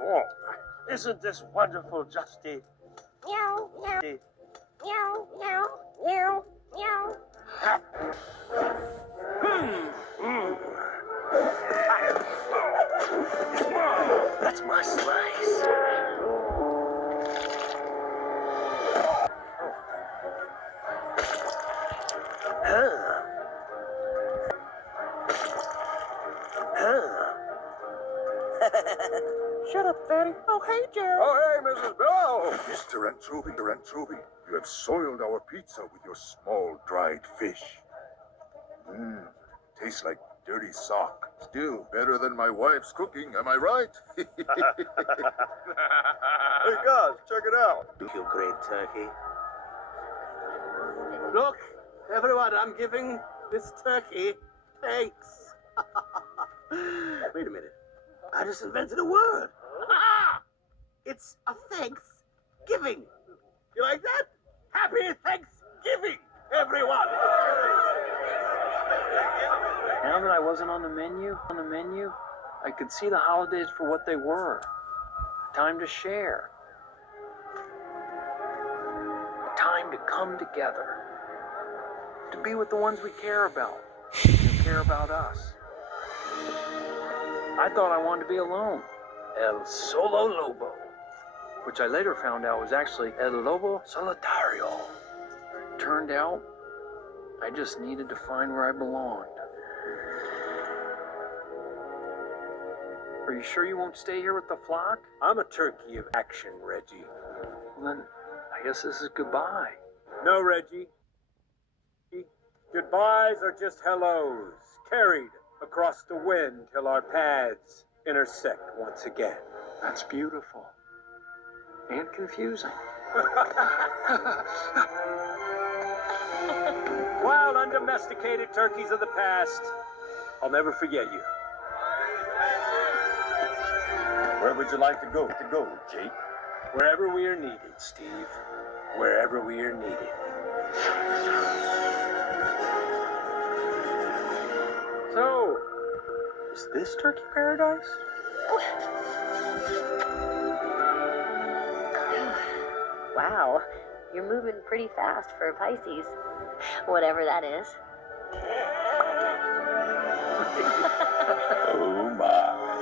Oh, isn't this wonderful, Justy? Meow, meow, meow, meow, meow, meow. That's my slice. Shut up, Fatty. Oh, hey, Jerry. Oh, hey, Mrs. Bill. Mr. Anchovy, you have soiled our pizza with your small dried fish. Tastes like dirty sock. Still better than my wife's cooking, am I right? Hey, guys, check it out. You great turkey. Look, everyone, I'm giving this turkey thanks. Wait a minute. I just invented a word. It's a Thanksgiving. You like that? Happy Thanksgiving, everyone. Now that I wasn't on the menu, I could see the holidays for what they were. A time to share. A time to come together. To be with the ones we care about, who care about us. I thought I wanted to be alone. El Solo Lobo. Which I later found out was actually El Lobo Solitario. Turned out, I just needed to find where I belonged. Are you sure you won't stay here with the flock? I'm a turkey of action, Reggie. Well, then, I guess this is goodbye. No, Reggie. Goodbyes are just hellos, carried across the wind till our paths intersect once again. That's beautiful. And confusing. Wild, undomesticated turkeys of the past, I'll never forget you. Where would you like to go, Jake? Wherever we are needed, Steve. Wherever we are needed. So, is this turkey paradise? Wow, you're moving pretty fast for a Pisces. Whatever that is. Oh, my.